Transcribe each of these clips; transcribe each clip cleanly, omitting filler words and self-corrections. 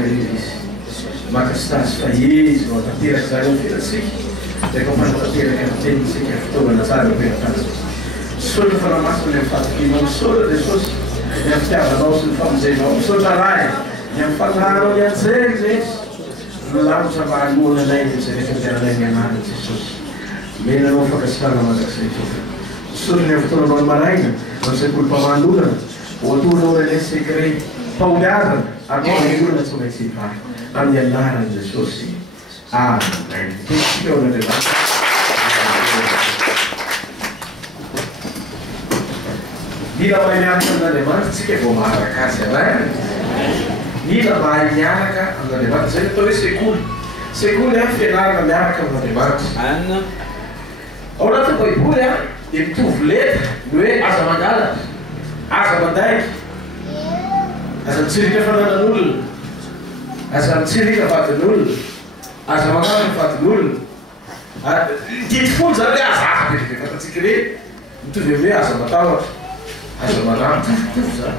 manaraka izy maka stasy fa izy no tanteraka zany eo fenatsika rehefa fanatanteraka amin'ny tenisika fitaovana tsara amperatana misaotra fanamasina ny mifatokinao misaotra jesosy ny amfitiavanao sy ny famonjenao misaotra rahy ny amfangaranao ny anjery zay milamotra mahaloana anay zay rehefa mitiaranay mianarana jesosy menanao fakasitrana mandrakizay tofa misaotra ny amfotoananao ny maraina am'sekolim-pamanolana oatorinao rene secret pauliazana atao olona tsy maintsy ivary amin'ny anarany jesosy amen tesika ao n'andriamanitra mila mahay miaraka amin'andriamanitra tsika vao maharaka azy amen mila mahay miaraka amin'andriamanitra zay atao hoe sekoly a fianarana miaraka amin'andriamanitra ao anaty baiboly a dia mitovy leta ny hoe aza mangalatra aza mandaiky aza mitsirika fananan'olona aza mitsirika vadin'olona aza mangalatra ny vadin'olona titifolo zany hoe aza be fatatsika re mitovy amin'ny hoe aza matahotra aza manamitra mitovy zany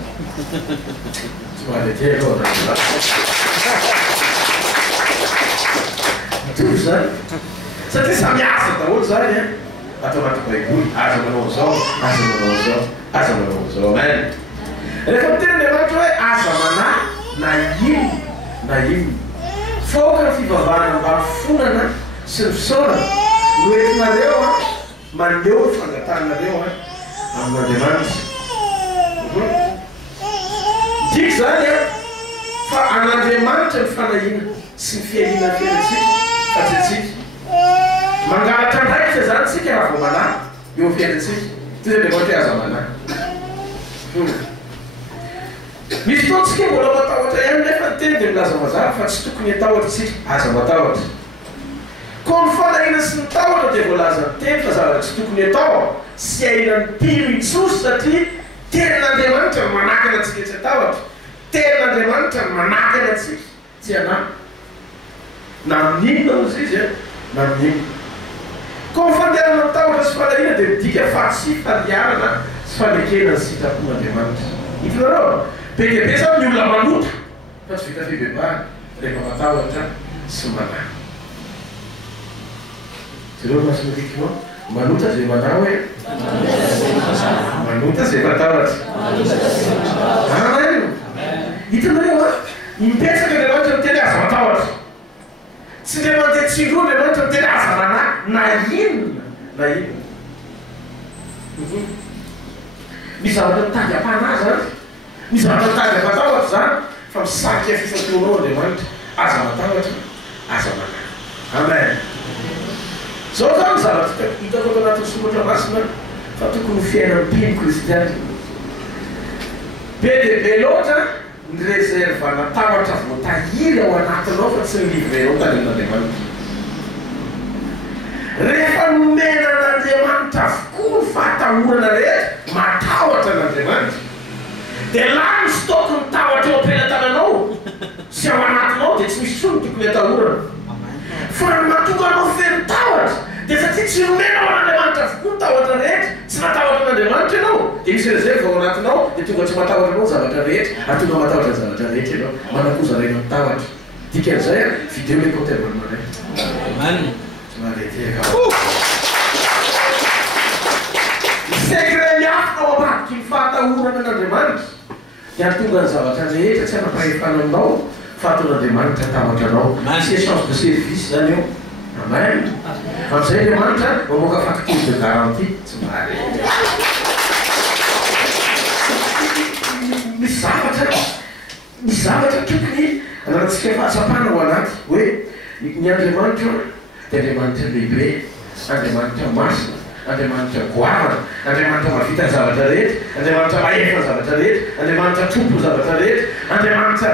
tsy mahaleteka ao mitovy zany satria samy asa daholo zany a atao anaty baiboly aza manao zao aza manao zao aza manao zao amen rehefa miteny andriamanitra hoe aza mana na ino foka ny fivavahana mbamifonana sy ny fisaorana noentinareo a maneo ny fangatanareo a amin'andriamanitra diky zany a fa an'andriamanitra ny fanahina sy ny fiahina fiainatsika fa tsy atsika mangalatra ndraikitra zany tsika raha vao mana eo fiainatsika ty zay andriamanitra hoe aza mana misy fotoantsika mbola matahotra ihany nefa ny teny dia milaza mazava fa tsy tokony atahotra tsika aza matahotra ko ny fanahina sy ny tahotra dia voalaza ny teny fa zavatra tsy tokony atao sy ahina ny mpino intsosy satria tenan'andriamanitra ny manakana atsika tsy atahotra tenan'andriamanitra ny manakana atsika tsy anahy na amin'inona ozy izy a na amin'inona ko ny fandehanana ny tahotra sy fanahina dia midika fa tsy fandiarana sy fanekena ny sitrapon'andriamanitra hitinareo bebe zany ny olona manota fa tsy vita fibebahana rehefa matahotra sy manana zereo masinorikinao manota zay manao hoe manota zay matahotra amen hitanareo a mipetraka andriamanitra miteny aza matahotra tsy le mandeha tsindroa andriamanitra miteny aza mana na inona misy zavatra mitady ampanazy zany misy zavatra mitady matahotra zany fa misarika fifantonao andriamanitra aza matahotra aza mana amen zao zany zavatra hitako ato anatin'ny somatra masina fa tokony fiainan'ny mpino kristiany be dia be loatra ny reserva natahotra voatahiry ao anatinao fa tsy nilivrenao tanin'andriamanitra rehefa nomena an'andriamanitra avokoa ny fahatahorana rehetra matahotra an'andriamanitra dia lany sy toko ny tahotra eo ampelantananao sy ao anatinao dia tsy misy sono tokony atahorana fa ny matonga anao feno tahotra dia satria tsy nomena ao an'andriamanitra avokoa ny tahotra rehetra tsy natahotra an'andriamanitra ianao dia misy reserva ao anatinao dia tonga tsy matahotra anao zavatra rehetra ary tonga matahotra zavatra rehetra ianao manakoza rena ny tahotra dikan'izay a video le côté-manare tsy mahaleteka secret miafina ao ambadiky ny fahatahorana an'andriamanitra dia tonga ny zavatra rehetra tsy anampaefana aminao fahaton'andriamanitra tahotra anao misy échange de service zany eo amen am'izay andriamanitra mamoaka facture de garantie tsy mahare misy zavatra tokony anatsika fahatsapana ho anaty hoe ny andriamanitra dia andriamanitra lehibe andriamanitra masina andriamanitra goavana andriamanitra mavita ny zavatra rehetra andriamanitra mahefa ny zavatra rehetra andriamanitra tompo ny zavatra rehetra andriamanitra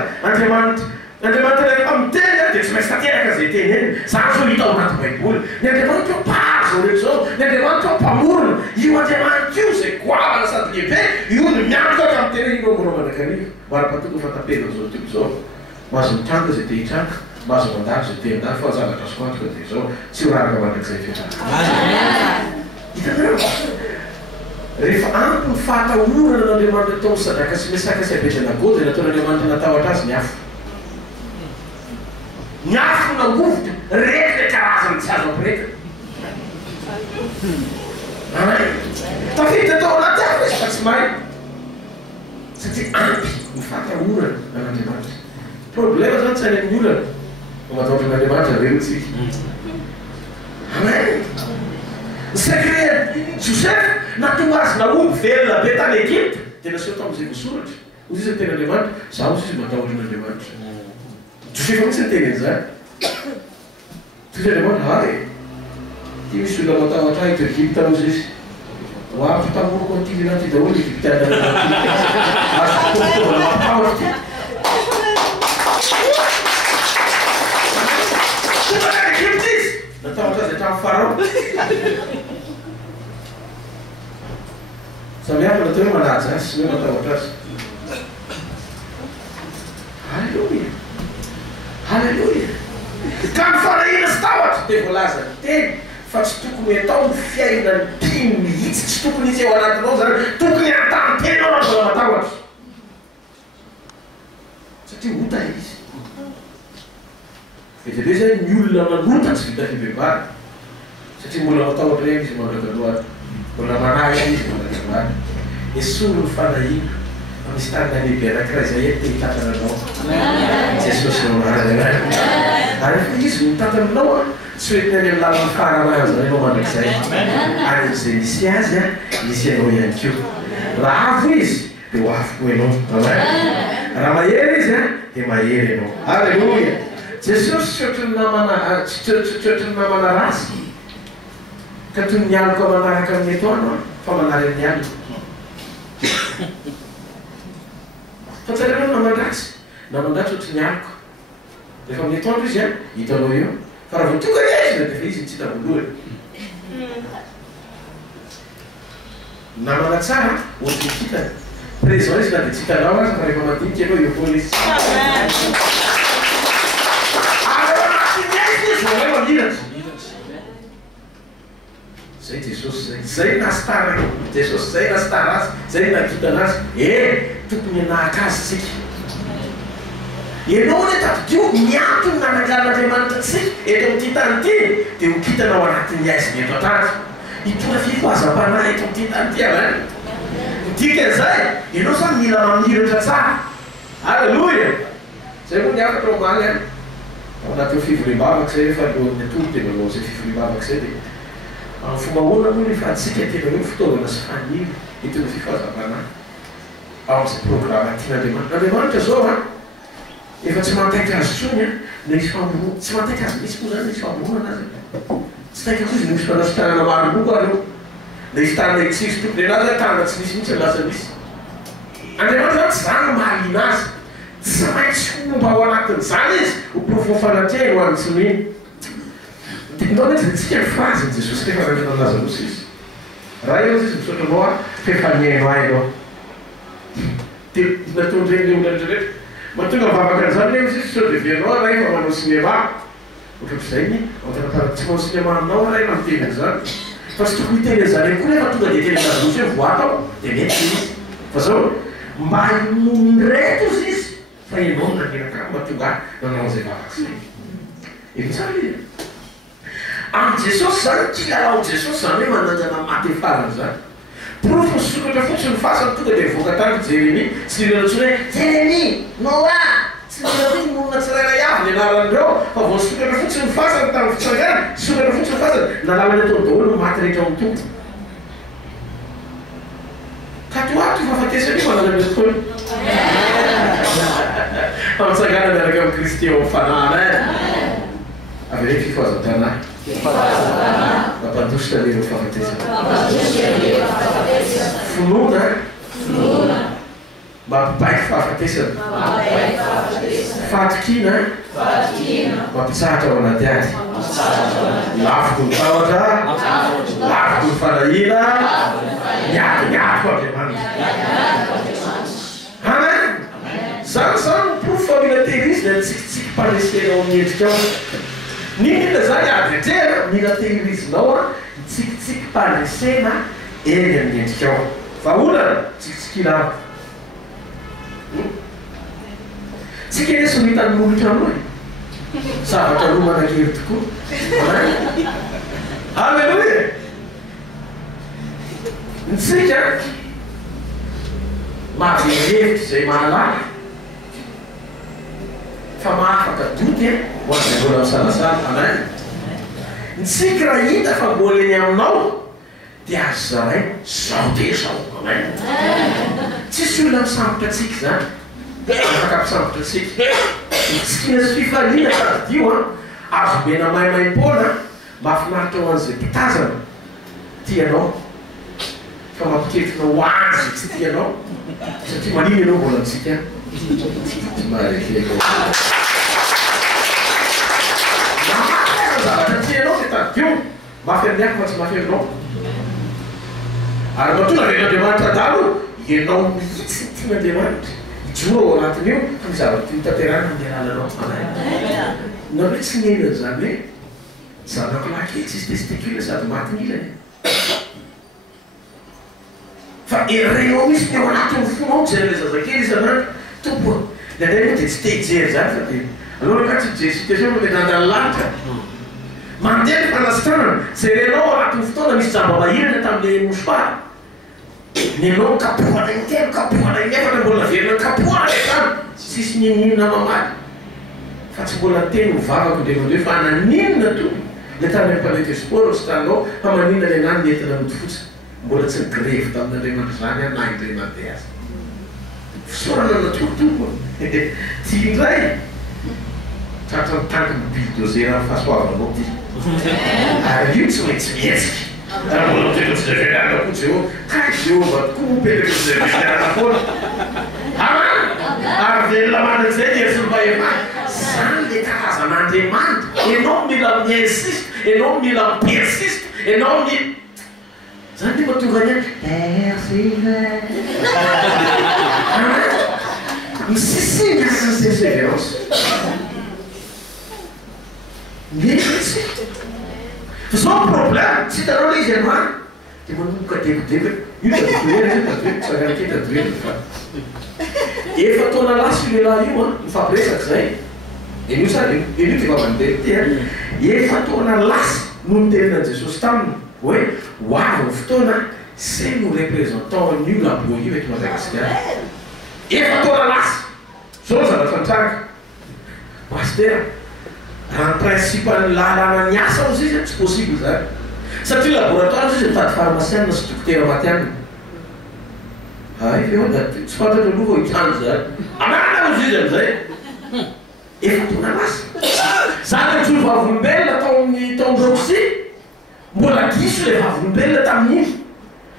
rehefa miteny dia tsy maintsy tateraka zay teny eny zany zao hita ao anaty baiboly ny andriamanitra mpary zao rehetra zao ny andriamanitra mpamorona io andriamanitra io zay goavana sady lehibe io no miantoka ka miteny ino ambonao manakarivo mara-patoko fatapelana zao toko zao mahazo mitranga zay te hitranga mahazo mandalo zay te mandalo fa zavatra soantoka dia zao tsy ho raraka mandrakizay fianarana hitanareo rehefa ampy ny fahatahorana n'andriamanitra tao sadraka sy mesaka sy abetana goa dia nataon'andriamanitra natahotra azy ny afo Nyafo nangovotra rehetra karazany tsy azo ampirehetra. Tafiditra tao anaty hafa izy fa tsy mahay. Satria ampy ny fahatorana an'Andriamanitra. Problema zany tsy any amin'ny olana. Matahotra an'Andriamanitra rerotsika. Amen. Secret Joseph natonga azy naomby velona be tany Egypte dia naseho tamin'izay voasoratra. Ozy izy ny ten'Andriamanitra, zaho ozy izy matahotra an'Andriamanitra. Joseph mihitsy ny teny an'izany. Toy Andriamanitra hay. Ty misy olona matahotra ahy to Egypte ozy izy. Ho avy tamoroko an'ity anaty daholo Egyptiana azo tokotoana matahotra ty. Tonga Egypte izy. Natahotra azy hatramin'ny Farao. Samihafa natao hoe manaja azy sy hoe matahotra azy. Halleluja. Halleluja. Ka ny fanahina sy tahotra dia voalaza ny teny fa tsy tokony atao ny fiainany mpino mihitsy, tsy tokony izy eo anatinao zany, tokony an-tantenao na mbola matahotra. Satria ota izy. Vetivety zay ny olona manota tsy vita fibebary. Satria mbola matahotra eny izy mandrakaloatra. Mbola manahy izy mandrakaloatra. Esolo ny fanahina. Misy tanina lehibe anankiray izay eny te hitantana anao. Jesosy no anarany. Ary efa izy no hitantananao tsy hoe teny amin'ny lalana faharazana ianao mandrakizay. Ary izay misy azy misy ianao ihany koa. Raha avo izy dia ho avo koa ianao. Raha mahery izy dia mahery ianao. Halleluja. Jesosy tsy ohatry ny namana rasy. Ka toy ny aloko manaraka amin'ny etoano fa manary amin'ny alina. Fa tsarana namandratsy. Namandratsy ohatry ny aloko. Rehefa amin'ny etoandro izy hitanao eo. Fa raha vao tonga izy dia efa izy tsy hita voalohany. Namana tsara ohatry ny kitana. Présent izy na dia tsy hitanao azy fa rehefa madinika ianao eo foana izy. Zay Jesosy zay. Zay nasitara Jesosy, zay nasitara azy, zay nakitana azy. Tokony hanahaka azy tsika. Ianao ny tafidio miantony nanangaran'Andriamanitra tsika eto amin'ity tany ity dia ho kitanao anatin'ny aiziny eto an-tany. Hitondra fikoazam-panahy eto amin'ity tany ity avany. Dikan'izay, ianao zany mila mamiratra tsara. Halleluja. Zay moa ny afatra omaly any. Ao anaty fivoriam-bavaka zay rehefa alohan'ny atory dia manao zay fivoriam-bavaka zay dia amin'ny fomba ahoana moa rehefa antsika tena hoe fitaovana sy fanily hitondra fikoazam-panahy. Ao amin'izay programa tian'Andriamanitra. Andriamanitra zao efa tsy mantaika azy tsony na isy famorona. Tsy mantaika azy misy moa zany isy famorona azy. Tsy taika koa izy misy manasy tanana maro loko areo. Na isy tanana itsisy tokony anazy tanana tsy misy mihitsy lasa misy. Andriamanitra zany tsy zany mahalina azy. Tsy maintsy fomba ao anatin'izany izy ho profond fanatrehana ho an'ny tsy mino. Tianao mihitsy tsika ny fraziny Jesosy rehefa nanena Lazarosy izy. Raha eo izy misaotra anao fefaniaino ahy ianao. Nataondreny le olona rehetrarehetra. Mahatonga mivavaka an'izany le izy sao dia vianao raha efa manao sinema. Ohatr'izay ny tsy manao sinema aminao raha efa miteny an'izany. Fa tsy tokony hiteny an'izany koa rehefa tonga dia teny Lazarosy hoe voatao dia mety izy. Fa zao mba hinomy reto izy fa ianao nanenaka mahatonga nanao izay vavaka izay. Efa tsara izy. Amin'ny Jesosy zany kilalao Jesosy zany hoe mananjana maty farany zany. Profo sokatra fotsiny fasany tonga dia voaka tany Jérémie, tsy lirana ntsony hoe Jérémie, Noa, tsy lirana hoe monina tsirairay avy ny anaran'ireo fa vao sokatra fotsiny fasany tamin'ny fitsangana, sokatra fotsiny fasany nalalany atao daholo no maty rehetra amin'ny tompo. Ka toato fahafatesany io manana amin'ny tokoly. Amitsangana miaraka amin'ny Kristy eo amin'ny fanahana. Avy reny fifoazan-tanahy. Mampadositra lero fahafatesana. Finoana mampibaiky fahafatesana. Fatokina mampitsahatra ao anaty azy. Lavoko ny tahotra, lavoko ny fanahina, miado Andriamanitra. Amen. Zany profo fa mila tehirizina ny tsikitsiky mpanesena ao amin'ny endrika ao. Ninona zany adretrera mila tehirizinao tsikitsiky mpanesena eny amin'ny endrika ao. Fa olana tsikitsikilavo. Tsika enesy mitany molotra anao. zavatra romanakely tokoa. Halleloia. Nitsika mahavelevitra izay mahalala fa mahafaka doty ho an'izay mbola misalasala. Amen. Nitsika raha hita fa mbola eny aminao dia azo zaray zao de zao. Amen. Tsisy olona misambotra atsika zany, afaka mpisambotra atsika. Tsikina sy fifaliana sady azo mena maimaimpona mahafinaritra ho an'izay mpitazana tianao fa mampiketina ho azy tsy tianao satria maniny ianao mbola mitsika zavatra tianao de tadio mafy amin'nyako fa tsy mafy aminao ary matona ven'Andriamanitra dalo ianao mihitsy ny tian'Andriamanitra ijoro ao anatin'io fa ny zavatra mitaterana amin'ny alalanao. Na hoe tsy nenany zany hoe zanako lahy tsisy testikule sady maty ny ilany fa irenao misy ny ao anatin'ny fonao zay le zazakely isanandro tompo nandray moa de tsy te hijery zany fa de aloha ka tsy hijery situation no mety andany lanitra mandeha ny fanasitranana zay renao ao anatin'ny fotoana misy jamba mahirana tamin'le mosopara nenao kapohana igny telo kapohana igny efatra mbola verina kapohana tany sisy ninina mamaly fa tsy mbola teny mivavako ndrevandreo fa naninona to le tany ampanety sport sy tanao fa maninona le nany nentina nody fotsy mbola tsy nigrevy tamin'Andriamanitra zany a na indray azy fisorana natokotompo ty indray tratra nitanky mibildozera fahasoavanao ty ary io tsy maintsy mihetsika raha mbola mitena tsy zay velarana koa zeo ka Jehova tokoa mipelaka tsy zay velarana foana ary velona manak'izay dia sy mba ema zany le karazan'Andriamanitra enao mila mi-insiste enao mila mi-persiste enao mi zany ty mahatonga ny persévère misisiny asan'ny persévérance mihetsy fa zao problème tsy hitanao le izy anoany de manomboka debodebo io tadretadoely fa efa taona lasy lehilahy io mifampiresaka zay enio sady enio ty vavanidely ty efa taona lasy no niteninan'i Jesosy taminy hoe hoavy fotoana c'est nous représentons nul aboyi eto Madagasikara efa taona lasy zao zavatra nitranga paster raha ny principe ny lalana ny asa ao zay tsy possible zany satria laboratoire zay mitady pharmacienne sy dokotera maty aminy ay feo da tsy fantatra aloha hitrano zany anana o zizy amizay efa taona lasy zany ny vavolombelona taon'Rosy mbola diso le vavolombelona tamin'iny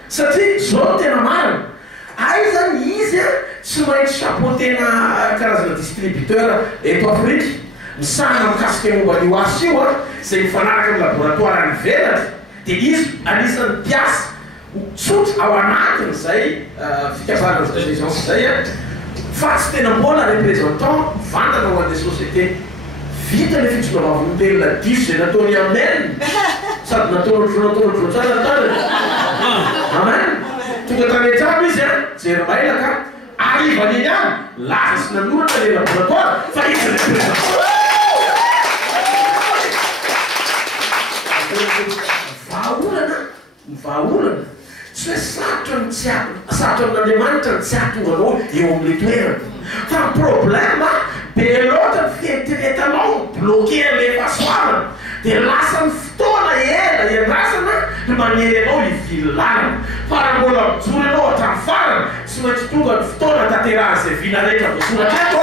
satria zao tena marina ay zany izy tsy maintsy sapotena karazana distributeur eto Afrique misahana mikasika momba an'io asa io zay mifanaraka amin'ny laboratoire any velatra de izy anisan'ny piasa tsotra ao anatiny zay fikazana agence zay fa tsy tena mbola représentant vandana ho an'le société vita le fitsona vavolombelona diso zay nataony amen sady nataonatro tsara tany amen tonga tany ajabo izy jery mailaka arivan'iny any lasa sy nanoratra le laboratoire fa izy représentant vahaolana tsy hoe sarotra amin'Andriamanitra ny tsy ahatonga anao eo amin'le toerana fa ny problème be loatra ny fieriteritanao bloqué le fahasoavana de lasa ny fotoana ela iandrasana ny manery anao ivilana fa raha mbola mijoro anao hatramin'ny farana tsy maintsy tonga ny fotoana tanteraha zay vina rehetra voasoratra eto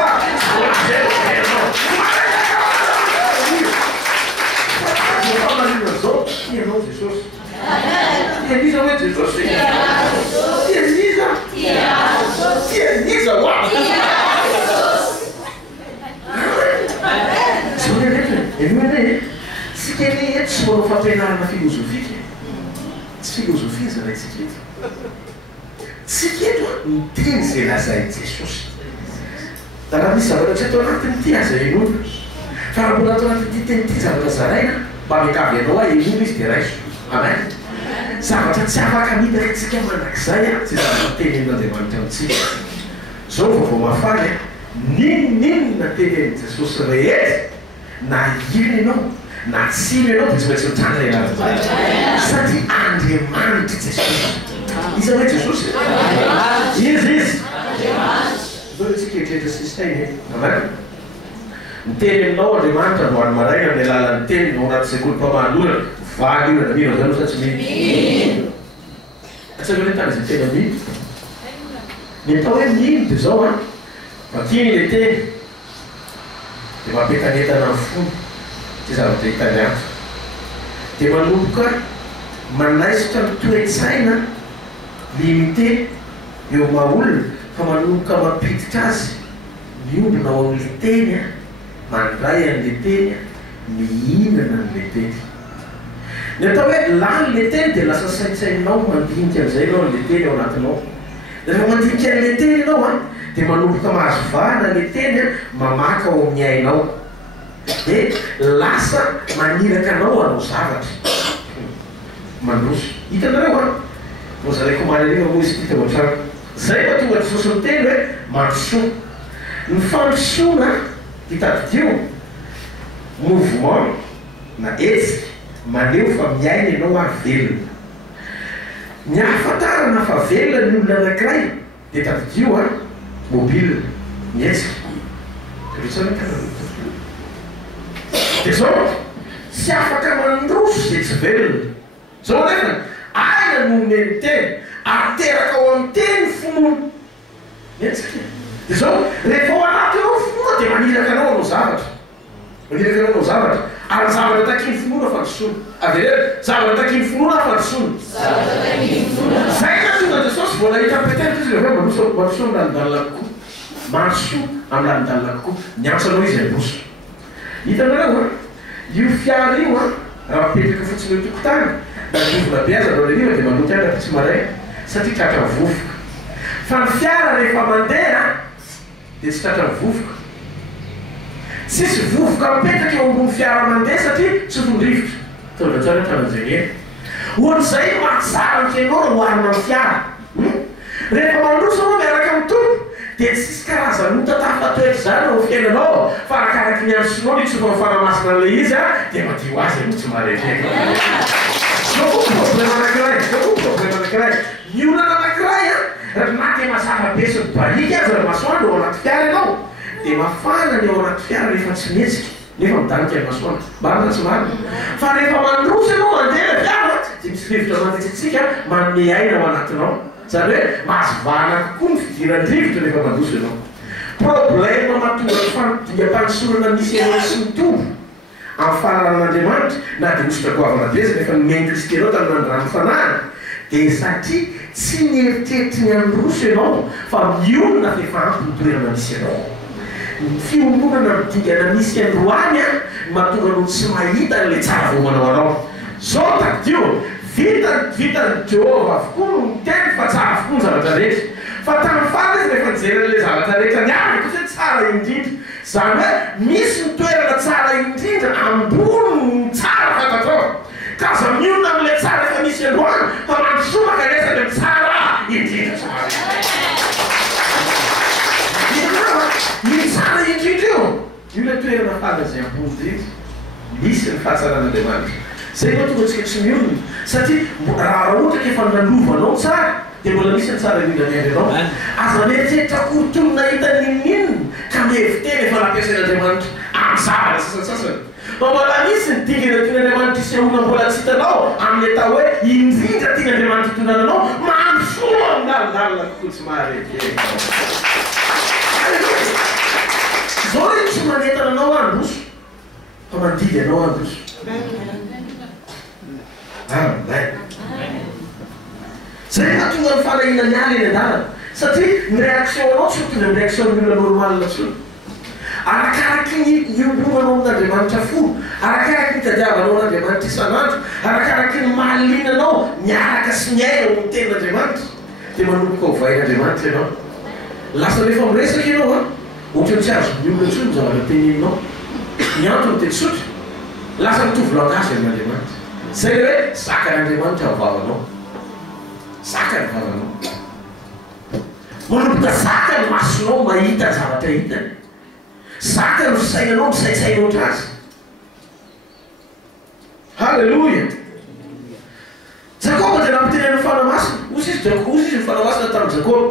zao tianao Jesosy tianiza hoe Jesosy tianiza wa zao le rehetra enoe tsika ne eto tsy manao fampianarana filozofika tsy filozofia zany tsika eto tsika eto miteny zay lazay Jesosy da raha misy zavatra tsy atao anatiny ty aza enona fa raha mbola atao anatiny ty teny ty zavatra zaraina mba mikavy anao a enona izy de raiso amen zavatra tsy afaka midaka tsika mandrakizay tsy zavatra tenenin'Andriamanitra amitsika zao vaovao mafany ninonina tenenin' Jesosy rehetra na ino ianao na tsilo ianao dia tsy maintsy mitranga ianao satria andriamanitra jesosy iza hoe jesosy izy tsika etrehetra sisainy amen miteny aminao andriamanitra no any maraina amin'ny alalan'ny teny no anaty sekoly mpamanolona valy io na mino zany sa tsy mino atsaka hoe tany izay tena mino ny atao hoe mino dia zao a vakiny le teny dia mampetanetana ny fony tsy zavatra hitany ato dia manomboka manaisitra ny toe-tsaina limité eo maolona fa manomboka mampiditra azy miombona ao amin'le teny a mandray an'le teny a mihinana an'le teny ny atao hoe lany le teny dia lasa saintsainao mandinika an'izay anao an'le teny ao anatinao rehefa mandinika an'le teny ianao a dia manomboka mahazo vahana le teny a mamaka ao amin'ny ainao dia lasa maniraka anao anao zavatra mandroso hitanareo a mozalaiko malaliva moa izy ita ohatrano zay fa tonga tisosony teny hoe mandrosoa ny fandrosoana hitadidio mouvement na etsika maneo fa miaina ianao ary velona ny ahafantarana fa velona ny olona anankiray dia tadidio a mobile mietsika dia zao tsy afaka mandroso dia tsy velona zao nefa aina no meny teny ateraka ao amin'ny teny finoana mietsika dia zao rehefa ao anaty anao finoana dia maniraka anao anao zavatra maniraka anao anao zavatra ary zavatra takiny finoana fandrosoana averera zavatra takiny finoana fandrosoana zay ka tonga jesosy vola interprétera izy rehefa mandroso milalindalina kokoa mandroso amin'ny lalindalina kokoa miantsanao izy androso hitanareo a io fiara io a raha mipetraka fotsiny eo tokotany da dovona biaza anao le riva dia manoty andra tsy maray satria tratra vovoka fa ny fiara rehefa mandeha dia tsy tratra vovoka tsisy vovoka mipetraka eo ambony fiara mandeha satria tsy tondrivotra tondra tsara tananjegny ohatr'izay mahatsaraka ianao raha hoarina amin'ny fiara rehefa mandroso anao miaraka amin'ny tompo dia tsisy karazan'ota tafatoetra zany ao fiainanao fa rakaraky ny androsinao ny tsofa mifanamasina an'le izy a dia madio azy io tsy maretreka zao koa problème anankiray zao koa problème anankiray ny olana anankiray a raha naty mazava be sy mibalika azy raha masoandro ao anaty fiara ianao dia mafana ny ao anaty fiara rehefa tsy mihetsika nefa midanika ny masoandro marina tsy marina fa rehefa mandroso ianao mandeha le fiara dia misy rivotra manitsitsika manome aina ao anatinao zany hoe mahazo vahana kokoa ny fidiran-drivotra rehefa mandroso ianao problème mahatonga ny fanodingam-panosorana misy ianao sy mitombo amin'ny fanaran'Andriamanitra na dia misy tragoavana be rehefa nomeny Kristy ianao tamin'ny androany fanahana dia satria tsy nieritreritry ny androso ianao fa mionona fefa ampy ny toerana misy ianao ny fiombonana midingana misy androany a mahatonga no tsy mahita n'le tsara vao manao anao zao tadio vitany Jehova avokoa no miteny fa tsara avokoa ny zavatra rehetra fa tamin'ny farany izy rehefa nijeren'le zavatra rehetra niaraka koa tsara indrindra zany hoe misy ny toerana tsara indrindra ambony tsara fantatrao ka za mionona amin'le tsara efa misy androany fa mandrosoa kanesa le tsara indrindra ny tsara indrindra io le toerana fanazay ambony indrindra misy ny fahatsaranaandriamanitra zay no tonga tsika tsy mionona satria raha ohatra ka efa nalovanao tsara dia mbola misy ny tsara indrindra miandry anao aza mieritreritra korotolona hita ninninona ka miheviteny efa nampiasain'Andriamanitra amin'ny zavatra sasasasany fa mbola misy ny dingana tian'Andriamanitra isehoana mbola tsy hitanao amin'ny atao hoe indrindra tian'Andriamanitra tonananao mandrosoa amin'ny lalindalina kokoa tsy maharetreritra zao re tsy manentana anao androso fa mandidy anao androso zay mahatonga ny fanahina ny aly eny an-dalana satria ny réaction anao tsy tonga ny réaction ny olona normalina tsony arakaraky ny iombonanao amin'Andriamanitra fo arakaraky ny tadiavanao n'Andriamanitra isan'andro arakaraky ny mahalinanao miaraka sy miaina ao ny tenin'Andriamanitra dia manomboka ho vain'Andriamanitra ianao lasa rehefa miresaka ianao a ohatra tsy azo ny olona tsony zavatra teneninao ny antony dia tsotra lasa mitovy langage amin'Andriamanitra zay hoe zakan'Andriamanitra avavanao zaka ny vavanao manomboka zaka ny masonao mahita zavatra hitany zaka ny fisainanao misaisaina oatra azy Halleloia. Jakoba dia nampitenen'ny fanamasina. Ozy izy fanamasina tamin'ny Jakoba.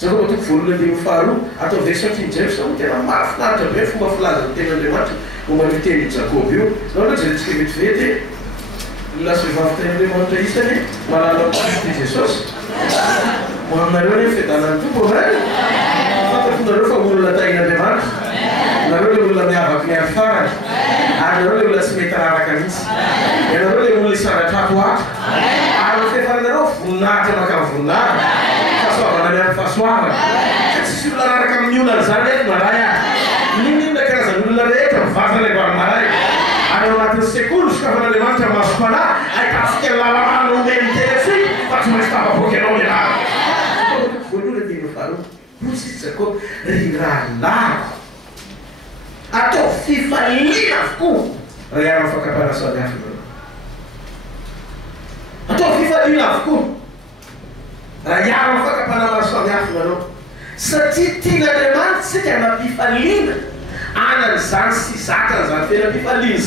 Jakoba toko voalohany andimy faharoa atao verset 5 sao tena mahafinaritra be fomba filaza ny ten'Andriamanitra momba ny teny Jakoba io. Zao loha jerentsika vetivety lasy vehivavy ten'Andriamanitra isany malala Kristy Jesosy. Ho aminareo ny fiadanan'ny tompo avay. Fantafonareo fa olona tahin'Andriamanitra. Nareo le olona miavaky ny amin'ny farany. Ary nareo le olona tsy mety araraka mihitsy. Ianareo le olona isaratrato ato. Ary ny fiafaranareo voninahitra maka voninahitra. Fahasoavana ny amin'ny fahasoavana. Fa tsisy olona araraka amin'ny olona zany eto maray ahy. Ninona karazany olona rehetra mivazana ivary maray. Ary ao anatin'ny sekoly sokafan'Andriamanitra maso-panahy ahitatsika ny lalamana omeny telefy fa tsy maintsy tafaboaky ianao ianara. Voalohany andimy faharoa. Ozy izy Jakoba ry rahalako. Atao fifaliana avokoa raha iara amin'ny fakapana samy hafa nareo. Atao fifaliana avokoa raha iara amin'ny fakapana samy hafa nareo. Satria tian'Andriamanitra sika mampifaliana anany zany sy zakany zany fena-pifaliana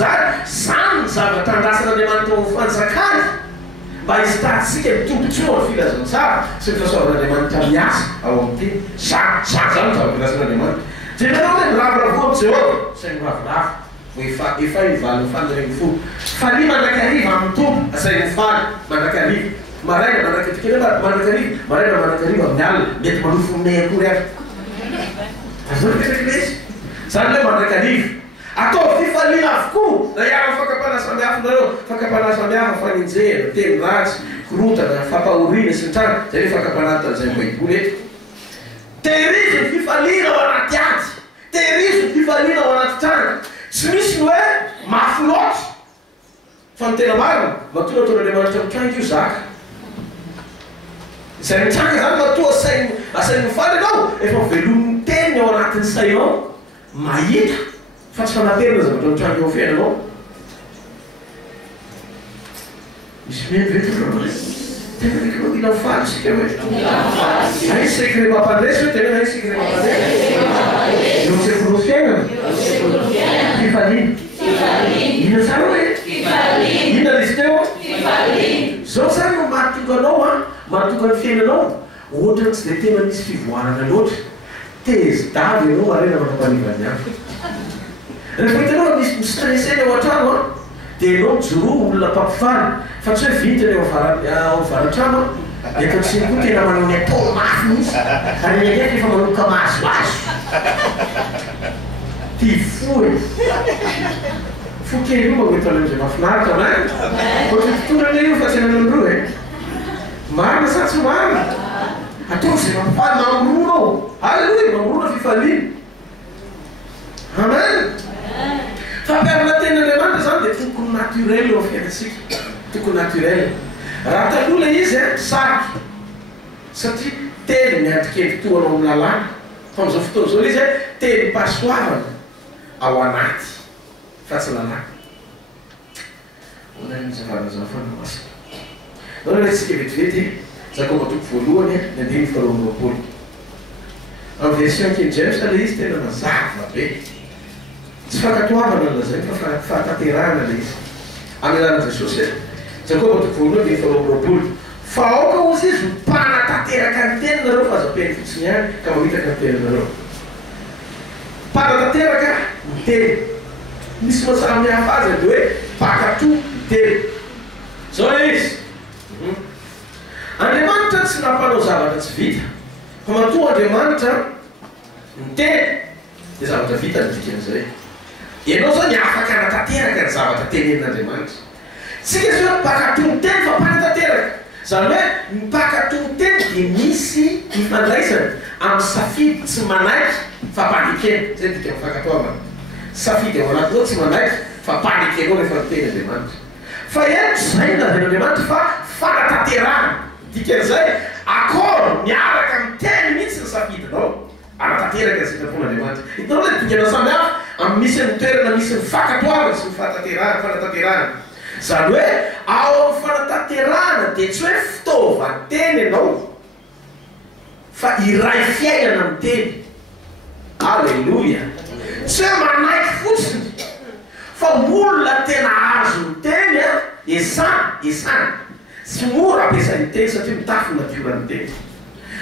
zany ny zavatra andrasan'Andriamanitra ho fanjakany mba hizitatsika mitombotsoa ny filazantsara sy ny fahasoavan'Andriamanitra miasa ao amin'ny teny. Zany zany ny zava-pilasan'Andriamanitra. Jenareo hoe miravoravo amin'ny Jehova sy ny miravoravo efa ivaly fandaregny folo. Falia mandrakariva amin'ny tombo asay mifaly mandrakariva. Maraina mandrakariva mandrakariva maraina mandrakariva amin'ny alina mety manofo mey akory ary. Azony petraky izy. Zany hoe mandrakariva. Atao fifaliana avokoa na iara fakapana samy hafa nareo. Fakapana samy hafa faninjena, teny ratsy, korotana, fampahoriana sy ny trano. Zay hoe fakapana tan'izay Baiboly eto. Tehirizy ny fifaliana ao anaty ady. Tehirizy ny fifaliana ao anaty trano. Tsy misy ny hoe mafy loatra. Fa ny tena marina matoa nataon'Andriamanitra mitranga io zaka. Izay mitranga zany matoa asainy mifaly ianao efa velomin'ny teniny ao anatin'ny sainao mahita fa tsy fanaterina zavatra mitranga eo fiainanao. Misy mihevetra tena rehefa mila mifaly sika hoe ay secret mampandresy hoe tena ay secret mampandresy eo sekono fiainana fifaliana. Ina zany hoe ina izy teo zao zany no mahatonga anao mahatonga ny fiainanao ohatra tsy dia tena misy fivoarana loatra tezy davy ianao arena manampalivany hafa. Rehefa hitanao misy mistresseny ao an-trano dia ianao mijoroa olona mpampifaly fa tsy hoe vitany ao avaratrano efatsiny koa tena manao ny atao mafy mihitsy ary nyanefa efa manoka mahazoazo tifoy fokely io magoeto an'izay mafinaritra amay ohatry totorana io fa tsy ananandroa marina sa tsy marina atao zay mampifaly mamorona halleloia mamorona fifaliana. Amen. Fampiarana ten'Andriamanitra zany dia tokony naturel eo fiainantsika. Tokony naturel. Raha taloha le izy saky satria teny miandrikendritoanao amin'ny lalàna. Fa amin'izao fotoana izao izy teny pasoavana ao anaty fa tsy lalàna. Onany zavana zao fanamasina. Nao raha vetivety Jakoba toko voalohany ny andimy faharoa amby roapolo. Amin'ny version King James le izy tena mazava be. Tsy fankatoavana lazay fa fahatanterahana le izy. Amin'ny alalan'i Jesosy Jakoba toko voalohany ny faharoa amby roapolo. Fa aoka ozy izy mpanatanteraka ny teninareo fa aza-peny fotsiny ihany ka mahitaka ny teninareo. Mpanatanteraka ny teny. Misy mahasamy hafa azy dia hoe mpakato ny teny. Zao izy. Andriamanitra tsy nampanao zavatra tsy vita. Fa matoa Andriamanitra ny teny dia zavatra vita ny dikan'izay. Ianao zao ny afaka anatanteraka ny zavatra tenenin'Andriamanitra. Tsika zao hoe mpakato ny teny fa mpanatanteraka. Zany hoe mpakato ny teny dia misy ifandraisana amin'ny safidy tsy manaiky fa mpanikena. Zay dika mifakatoavana. Safidy ao anatinao tsy manaiky fa mpanikenao rehefa ny teny Andriamanitra. Fa eto zay na Andriamanitra fa fanatanterahana. Dikan'izay akôro miaraka amin'ny teny mihitsy ny safidinao anatanteraka zay tampon'Andriamanitra. Hitanao le dikana samy hafa amin'ny misy ny toerana misy ny fakatoavana sy ny fanatanterahana. Zany hoe ao amin'ny fanatanterahana dia tsy hoe fitaovan-teny ianao fa iray fiainana amin'ny teny. Alleloia. Tsy hoe manaiky fotsiny fa olona tena azo ny teny esana tsy mora ampiasany teny satria mitafy natiorany teny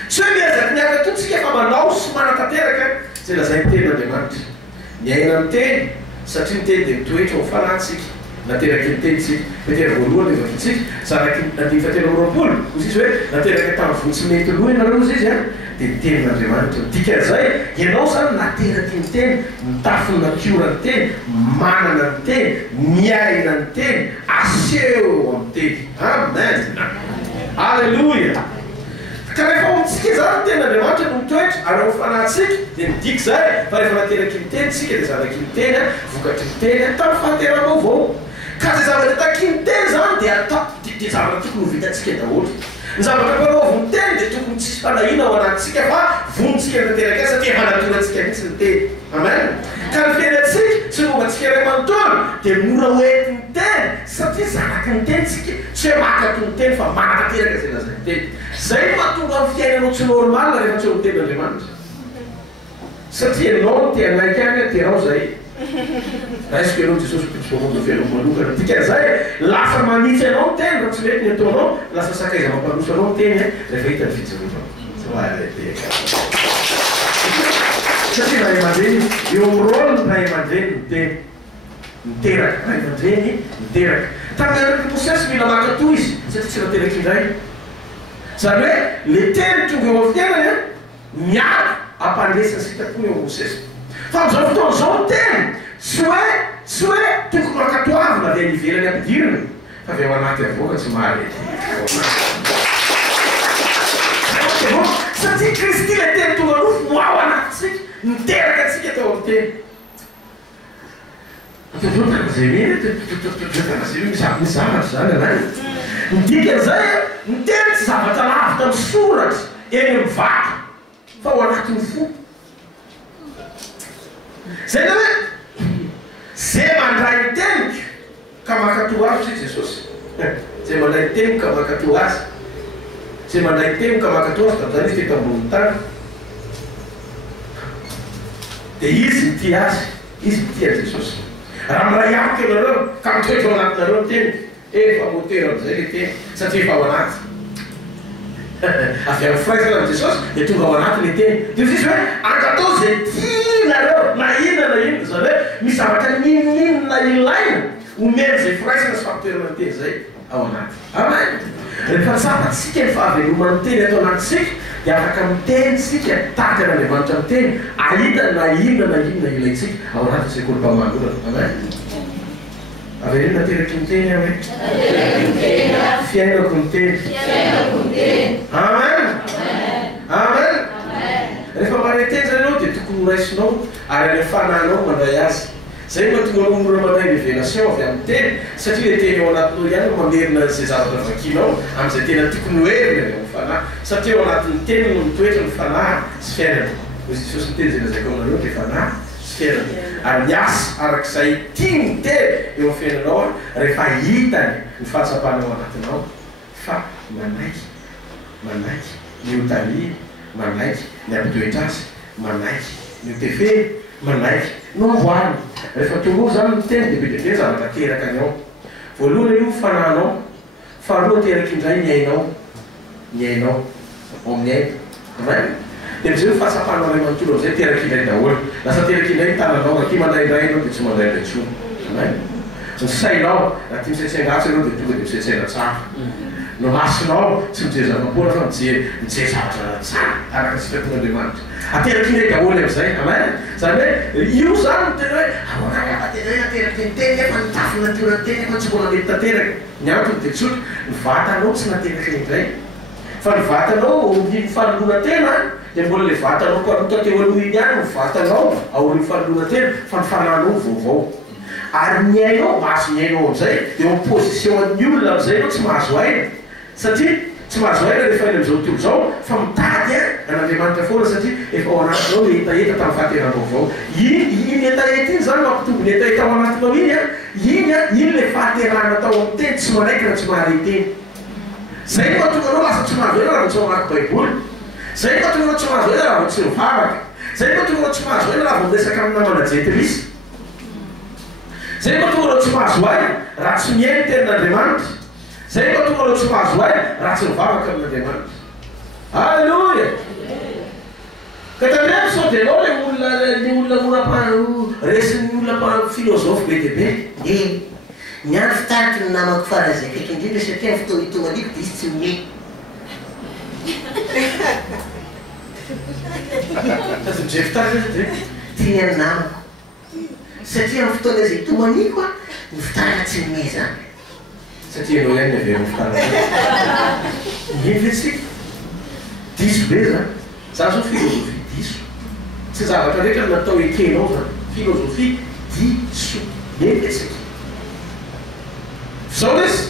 tsy hoe miazaky miaka totsika efa manao sy mana-tanteraka zay lazay tenyandriamanitra miaina ny teny satria ny teny dia mitoetra ho fanatsika nateraky ny teny tsika metera voalohany evatritsika zanaky nadifatena roapolo ozy izy hoe nateraka tamin'ny votsy mety loha ianareo izy dia ny tenin'andriamanitra dika zay ianao zany nateraky ny teny mitafy ny natiorany teny manana ny teny miaina ny teny aseho amin'ny teny amen alleloia ka rehefa omitsika zany tenin'andriamanitra no mitoetra ary ho fanatsika dia midiky zay fa rehefa nateraky ny teny tsika dia zanaky ny teny vokatry ny teny tamin'ny fahateravaovao ka zay zavatra taky ny teny zany dia atao dia zavatra tokony ho vitatsika daholo ny zavatra mpanaovy ny teny dia tokony tsisy fanahina ao anatsika fa vonitsika nateraky satria efa natoratsika mihitsy ny teny amen ka ny fiainatsika sy mombatsika iray manontolo dia mora hoeti ny teny satria zanaky ny teny tsika tsy hoe makato ny teny fa manatanteraka zay lazay ny teny zay mahatonga amin'ny fiainanao tsy normal rehefa tsy eo ny tenin'andriamanitra satria anao ty anaiky any terao zay raisiko ianao jesosy pitsomondo fianao manokana tika zay lasa manitsy anao ny teny raha tsy mety ny ataonao lasa sakaiza mampanoso anao ny teny rehefa hita ny fijoroanao satria ray aman-dreny eo amin'ny rôle ray aman-dreny ny teny miteraka ray aman-dreny miteraka tanaraky mosesy mila makato izy satria tsy nateraky indray zany hoe le teny tonga eo amin'ny fiainany miady ampandresany sitako eo mosesy fa am'izao fotoana zao ny teny tsy hoe tokony makatoavina avy any ivelany ampidirana fa avy ao anaty avoaka tsy maly satria kristy le teny tonga nofo mo ao anatytsika miteraka atsika tao amin'ny teny zavatra zany anay midika zay ny teny tsy zavatra lavitra ny soratry eny amin'ny vata fa ho anatin'ny fo zay na hoe zay mandray ny teniko ka makato azy tsy jesosy zay mandray ny teniko ka makato azy zay mandray ny teniko ka makato azy tam'zany izy teta ambony tany dia izy mity azy izy mity a jesosy raha miray amiko ianareo ka mitoetra ao anatinareo ny teniko efa motera am'izay le teny satria efa ao anaty avy amin'ny fraizana am' jesosy dia tonga ao anaty le teny dia izy hoe ankatao zay tianareo na inona zany hoe misy zavatra ninina ilaina omeny zay firaisana sy fampitoerana ny teny zay ao anaty amen rehefa sapatsika ny fahavelomany teny atao anatisika dia afaka miteny sika tahaka n'andriamanitra ny teny ahita na inona ilaitsika ao anaty sekolim-pamanolana amen avereny nateraky ny teny hoe fiainako ny teny amen amen rehefa mare teny zany anao dia tokony horaisinao ary any fananao mandray azy zay mahatonga anao mora mandray révélation avy amin'ny teny satria le teny ao anatinao ihany mamerina zay zavatra vakinao amin'izay tena tokony hoerina ny amin'ny fanahy satria ao anatin'ny teny no mitoetra ny fanahy sy fiainana ozy jesosy ny teny zay lazaiko aminareo dia fanahy sy fiainana ary miasa arak'izay tia ny teny eo amin'ny fiainanao rehefa hitany ny fahatsapanao anatinao fa manaiky ny otalia manaiky ny ampitoetra azy manaiky ny otefeny manaiky no amboariny rehefa toroa zany ny teny dia be zavatra teraka any ao voalohany aloha fananao faharoa teraky indray miainao ao amin'ny aina amen dia am'izay hoe fahatsapanao ray manontolo am'izay teraky indray daholo lasa teraky indray tananao raha ty mandraindray anao dia tsy mandraindray tsony amen ny sainao raha ty misaitsaingatsy anao dia tonga dia misaitsaina tsara no masonao tsy mijery zava-poana fa mijery zavatra tsara araka sy fiaton'andriamanitra ateraky indray daholo am'izay amen zany hoe io zany no tena hoe aoanaafatena hoe ateraky ny teny efa nitafy natiorany teny efa tsy mbola mety tanteraka ny antony dia tsotra ny vatanao tsy nateraky indray fa ny vatanao ny fanolona tena dia mbola le vatanao parota teo aloha iny ihany ny vatanao aoriny fanolona tena fa ny fananao vaovao ary ny ainao mahazo ny ainao am'izay dia eo position an'ny olona am'izay anao tsy mahazo aina satria tsy mahazo aina rehefa iny am'izao tontolo zao fa mitady an'andriamanitra foana satria efa ao anatinao le etaeta tamin'ny fahateram-baovao iny etaeta iny zany mampitombo ny etaeta ao anatinao iny le fahaterana tao amin'ny teny tsy manaiky raha tsy mahare teny zay no mahatonga anao lasa tsy mahazo ela raha tsy mamaky baiboly zay no mahatonga anao tsy mahazo ela raha tsy mivavaka zay no mahatonga anao tsy mahazo ela raha vao miresaka amin'ny namana jeterisy zay mahatonga anao tsy mahazo ay raha tsy miainy tenin'Andriamanitra. Zay mahatonga anao tsy mahazo ay raha tsy mivavaka amin'Andriamanitra. Halleloia. Ka tandremo sao dia anao le olona resin'ny olona filôzofy be dia be. Ny andro fitaritry ny namako farany zay kaiky indrindra satria fotoana itomaniko dia izy tsy mie. Tazomije fitaritra zay tiany namako satria amin'ny fotoana zay itomaniko ny fitaratra tsy mie zany. satria anao ihany ny averin'ny fitaratra. Iny vetsika diso be zany. Za zao filôzofia diso. Tsy zavatra rehetra natao ekenao zany. Filôzofia diso. Iny vetsika. Zao lesy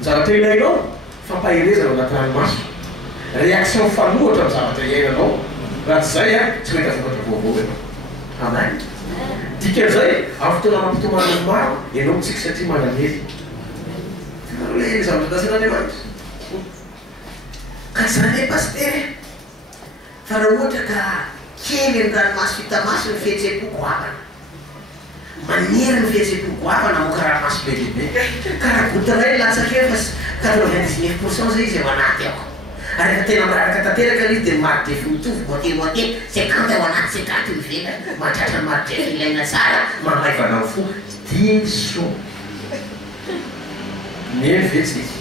zavatra ilainao fampaherezana anaty ranomaso. Réaction fanohatra amin'ny zavatra iainanao. Raha tsy zay tsy mety afokatra vaovao ianao. Amen. Dikan'izay amin'ny fotoana mampitomana maro ianao mitsika satria mananery. Le zavatra dasan'Andriamanitra. Ka zany pastery fa raha ohatra ka kely ny ranomaso vita maso ny fihetseham-po goavana. Maniry ny fihetseham-po goavana moka ranomaso be lehibe. Ka raha goutteray latsaka fa 99% zay izy ao anaty ako. Ary efa tena mararaka tanteraka izy dia marodrefy mitovy moitié 50 ao anaty 50 ivelany mahatratra marodrefy ilaina tsara mamaivana fo diso. Mieny vetsika.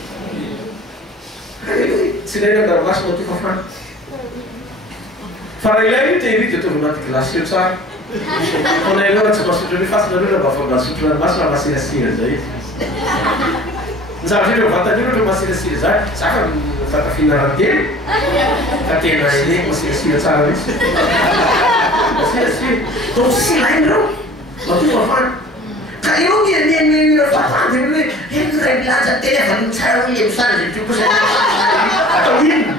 Tsy ilaina ny ranomaso mato fafana. Fa raha ilaina tehiry dia ataovy anaty glasy eo tsara. Fonay aloha tsy masotro ny fasina aloha mba fa masotro ranomaso raha masirasira zay. Ny zavatra ireo vantany io ohatra masirasira zay. Za fa fatafina rahately. Ka tena ilaiko masirasira tsara misy. Masirasira. Donc tsy ilaina reo. Mato fafana. Ka eo ny fatany hoe ny ray milanja teny avy tsara hoe misara zay tio kosa. Atao ino?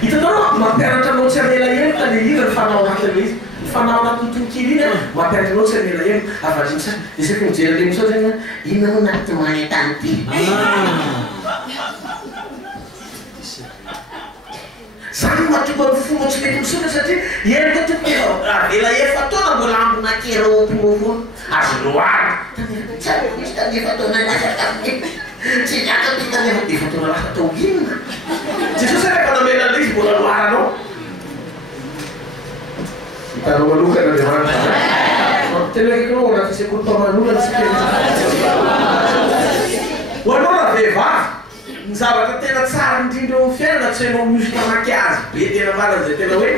Hitanao mampianatra anao tsy amela-helo ka le ira ny fanao anatin'ilay izy. Ny fanao anatin'ny tononkely iny mampianatra anao tsy amela-helo. Avadiny tsara. Dia saky mijery le misao zany inona ho natomany tany ty. Zany mahatonga ny fomba tsy mety misona satria ieniko tokony avela efa taona mbola ambona keropimo azo loara. Tsara misy tany efa taona lasa tamin'ny tsy niaka misy tany efa taona lasa tao inona. Jesosy rehefa namena an'izy mbola loaranao. Hitanao manokana Andriamanitra. Tena ekenao anaty sekoly mpamanona tsy kely. Ho anao raha vehivavy. Ny zavatra tena tsara indrindra eo fiainana tsy hainao miositra makiazy be tena marina zay tena hoe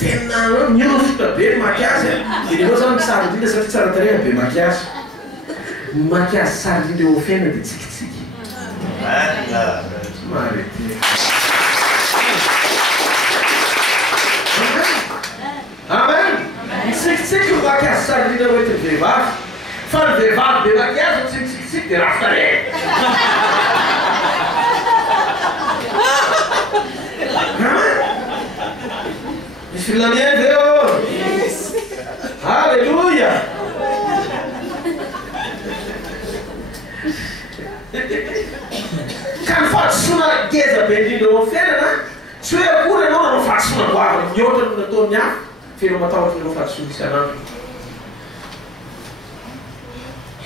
tena miositra be ny makiazy. Dia anao zany tsara indrindra satria tsara tareha be makiazy. Ny makiazy tsara indrindra eo fiainana dia tsikitsiky. Marity. Amen. Tsikitsiky ny makiazy tsara indrindra hoe ty vehivavy. Fa ny vehivavy be makiazy tsy tsikitsiky dia raha tareha. Misy filaneny zay ô. Halleluja. Ka ny fahadisoana ngeza be indrindra eo amin'ny fiainana tsy hoe akory ianao nanao fahadisoana goavana mihoatra no nataony hafa feno matahotra nanao fahadisoana isanandro.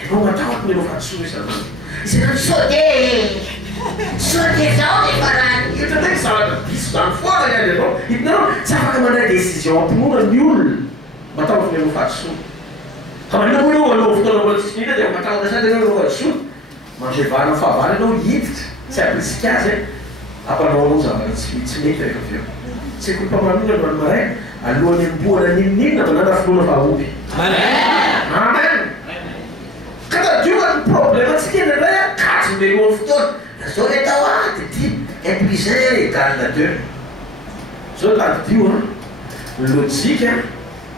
Ianao matahotra nanao fahadisoana isanandro. Isanandro saute zao efa raha ohatra ndraiky zavatra diso zany foana ihany ianao. Hitanao tsy afaka mandray décision ampinoana ny olona matahotra nanao fahadisoana. Ka manina moa eo aloha fotoana mbola tsisy nina dia matahotra sady nanao fahadisoana. Mandrevana fahavalo ianao hiditra tsy abrisika azy ampanao anao zavatra tsy mety rehefa avy eo. Sekoly mpamanona no maray alohan'ny amboana ninina manana finoana vahoby. Amen. Ka tadiovany problèmatsika eny indray katsy melohan'ny fotoana. Zao le tao dia ty implisin égale 2. Zao tadidio lojika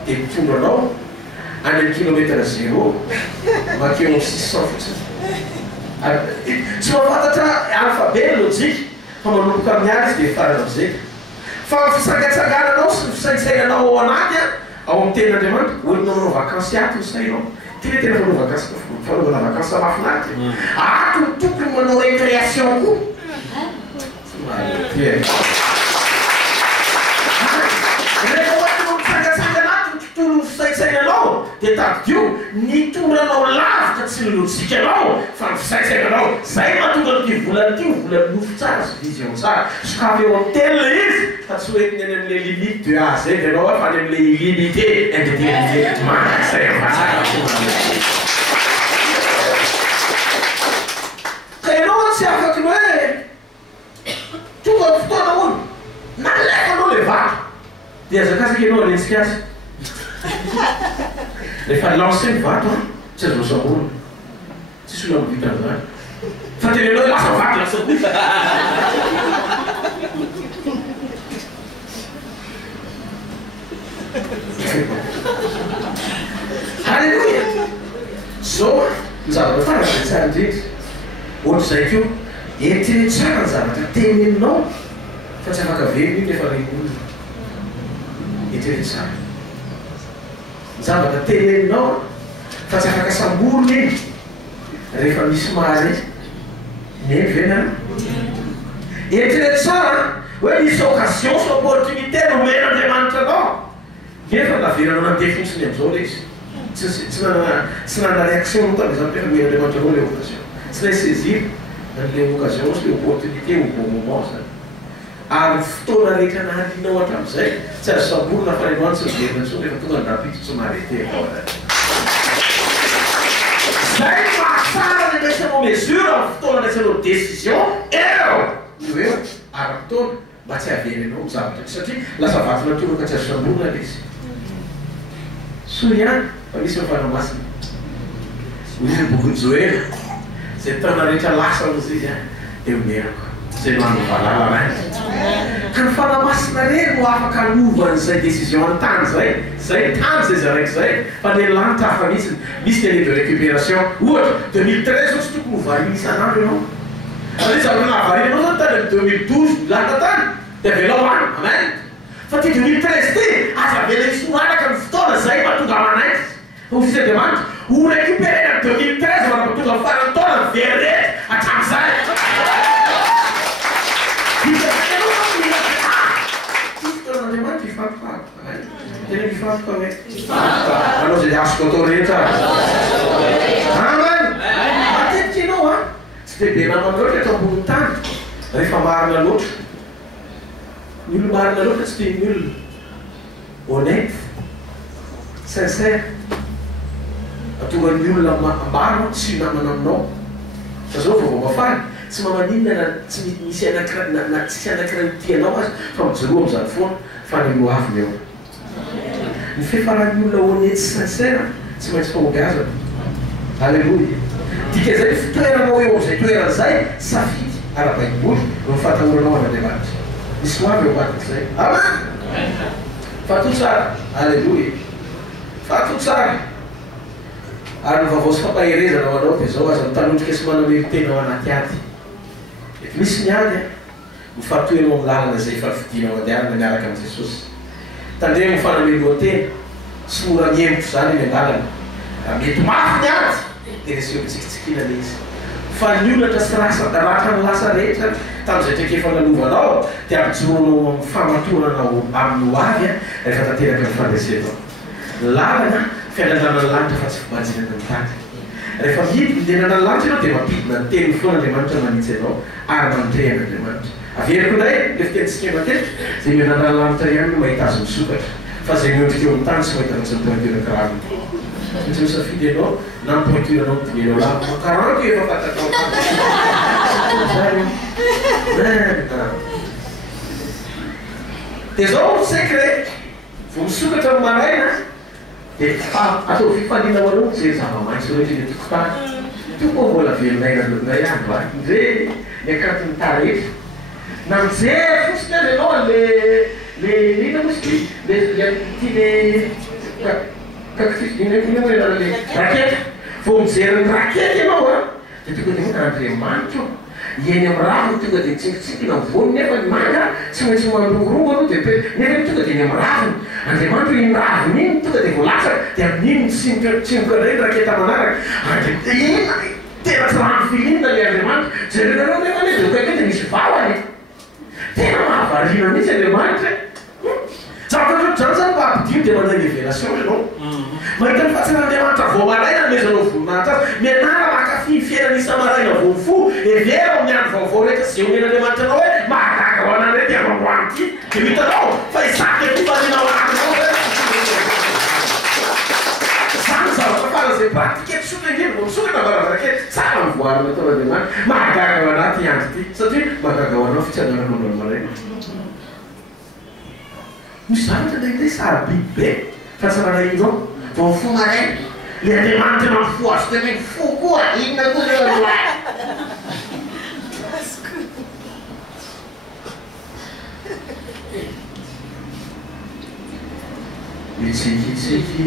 dia mitondra anao any amin'ny kilomètre 0 makeo amin'ny 600 fotsiny. Tsy mahafantatra alphabet lojika fa manomboka amin'ny ary izy dia farana amin'izay. Fa fisangatsangananao sy fisaintsainanao ao anaty ao amin'ny tenin'Andriamanitra oetinao manao vakansy ato ny sainao. Tena tena manao vakansy fanaovana vakansy mahafinaritra. Ato ny tokony manao récréation koa. Rehefa ohatrano misangatsangana ato ny tontolo dia tadio ny toranao lavitra tsy lotsika anao fa misaitsainanao zay mahatonga ty volany nofo tsara sy vision tsara sokafy eo amin'ny telona izy fa tsy hoentiny any amin'le limite de a zay dia anao fa any amin'le illimité indéterminé manak'izay ka ianao tsy afaky hoe tonga fotoana olo nalefanao le vato dia azakasaky ianao aletsika azy rehefa lancé ny vato a tsy azo samborona tsisy olo amivita an'izany fa tenenao lasa vato lasa halleluia zao ny zavatra faraka tsara indrindra ohatra zay keo etire tsara ny zavatra teneninao fa tsy afaka velona iny rehefa ren'olona etire tsara ny zavatra teneninao fa tsy afaka samborona iny rehefa misy mahazy meny vena etire tsara hoe misy occasion sy opportunité nomena andriamanitra anao nefa naveranao nandeha fotsiny am'izao le izy tsy nana réaction no tam'izany rehefa mena andriamanitra anao le occasion tsy lay saisir an'le occasion sy le opportunité au bon moment zany ary fotoana rehetra nahalinao hatram'izay tsy azo samborona fa renoany tsy miverina so rehefa tonga nyrapito tsy marete zay mahatsara le raisanao mesure amin'ny fotoana raisanao décision eo io eo ary fotoana mba tsy avely anao mizavatra satria lasa vaty natoroka tsy azo samborona le izy so ihany fa misy mifanamasina misy bokony joela zay taona rehetra lasa ozay eo merako zay noano valala ka ny fanamasina reny no afaka anovan'izay décision an-tany zay tany zay zaraiky zay fa ny lanitra hafa misy ny année de récupération ohatra 2013 ohatsy tokony hovariny isan'andro ianao satria zavatra nahavarianao zany tany amin'ny 2012 lata tany dia velao any amen fa ty 2013 ty aza vela isomanaka ny fotoana zay mahatonga manaiky ofisy andriamanitra ho récupéré na 2013 fa mahatonga farany taona verret hatram'izay Andriamanitra ifampifako tena mifampiko ame anao zay asoko atao rehetra amen matetika ianao a tsy de be namana loatra atao ambony tany rehefa marina loatra ny olo marina loatra tsy de ny olona honnête sincère atonga ny olona ambano tsy namana aminao fa zao vao mafaly tsy mamaninana tsy misy tsisy anankiray tianao azy fa mijoroa am'izany foana fa ny loaviny eo ny fifaran'ny olona honnête sincère tsy maintsy fahombiazana alleluia dika zay fitoeranao eo am'izay toerana zay safidy ara-baiboly no mifatahoranao an'andriamanitra misy hoavy eo matik'izay amen fato tsara alleluia fato tsara ary ny vaovao sy fampaherezana ho anao dia zao aza mitanondrika sy manaméritenao anaty ady misy ny ady mifatoenao amin'ny lalana zay fa fidinao andehanana miaraka amin'i jesosy tandremo mifanameloatena sy mora miemotro zany eny an-dalana raha mety mafy ny ady dia reseo mitsikitsikina le izy fa ny olatra sy ratra ny lasa rehetra tam'izay trekefa nanovanao dia ampijoroanao amin'ny famatonanao amin'ny hoavy a rehefa tanteraka ny fandraisenao lalana fianandrana ny lanitra fa tsy fibajinana ny tady rehefa mity midenana ny lanitra ianao dia mampidina ny teny foana andriamanitra manitsy ianao ary mandrehana andriamanitra averiko indray le fitenitsika matetika zay mianana ny lanitra ihany no mahita azy misokatra fa zay miondrika eo amin'ny tany sy mahita antsy ny pointure karano tsy misafidy ianao na ny pointure anao midinenao lava karano efa fatatao dia zao secret vo misokatra ny maraina dia atao fifaninao anao zay zava-maitso rehetra ny tokotany toko mbola velonay nanay andro a nzay ny akatiny tarehetra na mijery fosiny azy ianao le nina mosy le kaktifdinle raketa vo mijery ny raketa ianao a dia tonga dia moa andriamanitra ieny amin'ny raviny tonga dia mitsingitsinkina mivony nefa ny manga tsy maintsy manongorongo anao dia nefa tonga dia ny amin'ny raviny andriamanitra iny raviny iny tonga dia voalasa dia amin'iny tsimboka ndray ny raketa manaraka ina tena tsy rano filinina le andriamanitra jerenareo nefa le dokake dia misy vavany tena mahavarina mihitsy andriamanitra zavatra zany zany mba ampidino dia manday révélation ianao mahita ny fahasaran'andriamanitra vao maraina nomezanao voninahitra azy mianara makafy fiainana isa maraina vao fo evera amin'ny andro vaovao rehetra zay omen'andriamanitra anao hoe mahagaga ho anany rety amamoany ity dia hitanao fa izaka kofaninao anao zany zavatra farazay pratikety sotra indrindra vao misokatra baravarankely tsara mivoarina taon'andriamanitra mahagaga ho anaty andro ity satria mahagaga ho anao fitsanarana andro maraina misy zavatra ndraindray sara biby be fahasanana inao vao fo maraina le andriamanitra mamifo azo tena fo koa inona koa le loa mitsikitsiky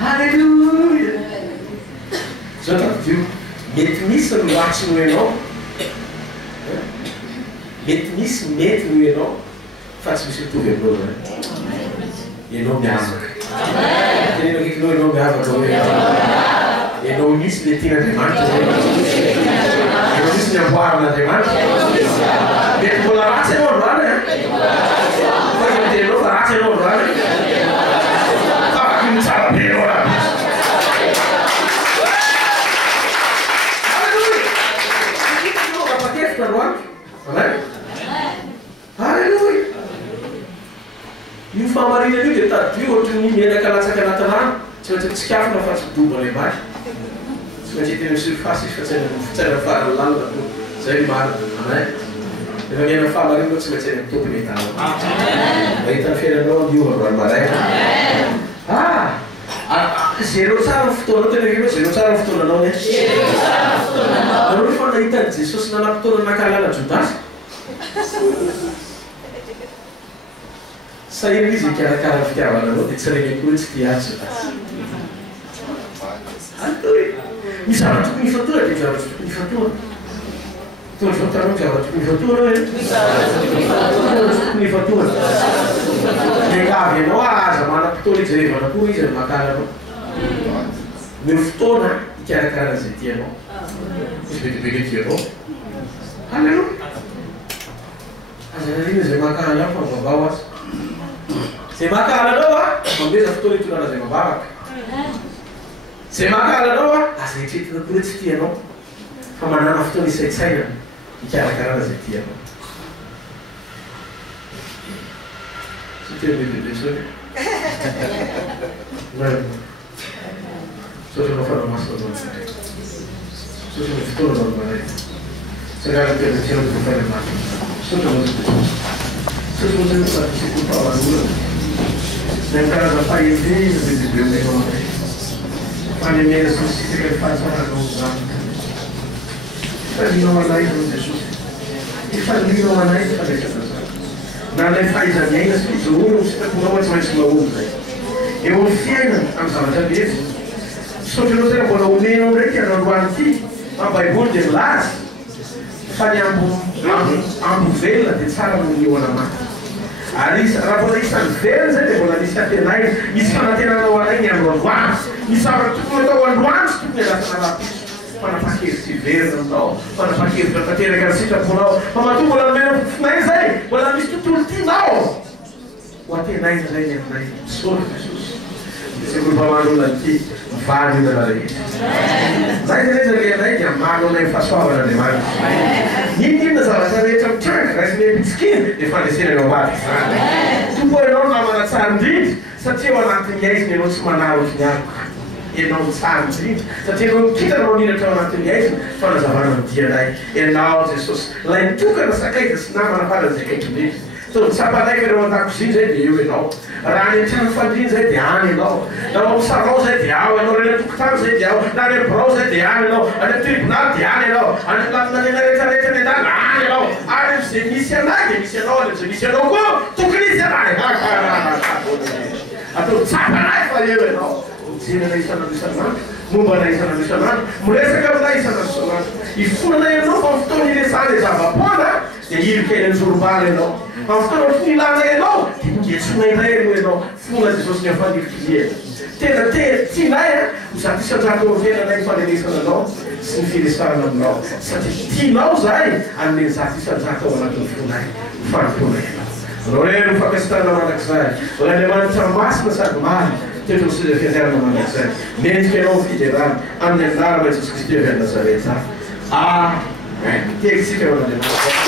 halleluja zao takodio mety misy no latsy no ianao mety misy mety no ianao fa tsy misy mitovy aminao zany ianao miavaka tenenao kekinao ianao miavaka hoe ianao misy le tian'andriamanitra ianao misy ny amboarin'andriamanitra mety mbola ratsy ianao androany fa tenenao fa ratsy ianao androany fa vaky mitsara be ianao raha apakefitra androany amen halleluja io famarinana io dia tadio ohatry ny menaka latsaka anaty rano tsy maintsy mitsikafona fa tsy midoba le maly tsy maintsy tena surface izy fa tsaina fahalalana zay marina amen efa miaina fahamarinana tsy maintsy any amin'ny tompony etana mahita ny fiainanao io androany maraina zero tsara ny fotoanao tena keo zero tsara ny fotoananao ne anao fa nahitany jesosy nanam-potoana nakalala jodasy sahirana izy ikarakara fitiavana anao dia tsy regny koa tsy tiatsy misy zavatra tokony ifatoana dia zavatra tokony ifatoana tony fatanao zavatra tokony ifatoana hoe tokony ifatoana megavy ianao aza manam-potoana izy revana koa izy makala anao meo fotoana ikarakara zay tianao izy betibeke tianao halleluja azanarina zay makala fa mibabao azy zay makala anao mambeza fotoana itonana zay mabavaka zay makala anao aza hitretina koa tsy tianao fa manana fotoana isaitsaina ikarakarana zay tianao sy tia bebebe sony sotra anao fanamasina sotra ny fotoana anao maray sagara tena tianao dia fanamata sotra mo sotra mo zay misafisikopaaolana zay mikaraza fahevena bebebe omenao amay fanemena sositeka ny fahasaranao zany faninao anay zao jesosy ifaninao anay fandraisana zany na lay fahaizaniaina sy fijoroana sitakonao tsy maintsy maolo zay eo amin'ny fiainana amin'ny zavatra lezy sotranao tena mbola omenao ndraiky anandroany ity ambaiboly dia milazy fa ny ambo velona dia tsara no eo maty ary raha mbola isan'ny velona zay dia mbola misy atenaina misy fanatenanao anay ny androandroany misy zavatra tokony atao androany sy tokony alasana rapiso fanapakevitsy verina aminao fanapakevitra tanteraka ny sitraponao fa matoa mbola nomena fofonay zay mbola misy tontolo tianao ho atenaina zay ny aminay misolo jesosy zay kolompaman'olona ty mivaly olana rehetra zay zay zay anay dia malo anay fahasoavana andriamanitra inona zavatra rehetra mitranga raha sy mepitsikina dia fandresena eo ambadiky zany tompo ianao namana tsara indrindra satria ao anatin'ny aiziny ianao tsy manaro otriny ianao mitsara indrindra satria anao mikitanao ninatra ao anatin'ny aiziny fanazavana midianay ianao jesosy lay mitokana sakaiza sy namana faran'izay kaiky indrindra so mitsapanay fa reo an-dakoziny zay dia eo ianao raha ny trano fandriny zay dia any ianao na ao sarao zay dia ao ianao reny tokotano zay dia ao na reny brao zay dia any ianao any tribunal dia any ianao any laminanena rehetrarehetra ny andana any ianao any am'izay misy anay dia misy ianao any am'izay misy ianao koa tokony izy anay atao tsapanay fa eo ianao mijenana isanandro isanandro mombana isanandro isanandro miresaka aminay isanandro isanandro ifonana ianao fa fotoana iresana zavapoana dia irika eny anjorobaly ianao fa fotoana ohatry ilana ianao dia mingetsona ireno ianao fona jesosy ny afanifikiena tena tianay mizato isanjato ovenanay fanenesana anao sy ny firesarana aminao satria tianao zay anome zato isanjato ao anatin'ny fonay mifanompoana ianao Roero fakasitana mandrakizay. Andriamanitra masina sady maly. Teto sy fianarana mandrakizay. Mendrika ianao fiderana amin'ny anarana Jesosy Kristy avy Nazareta. Amen. Tekisika eo Andriamanitra.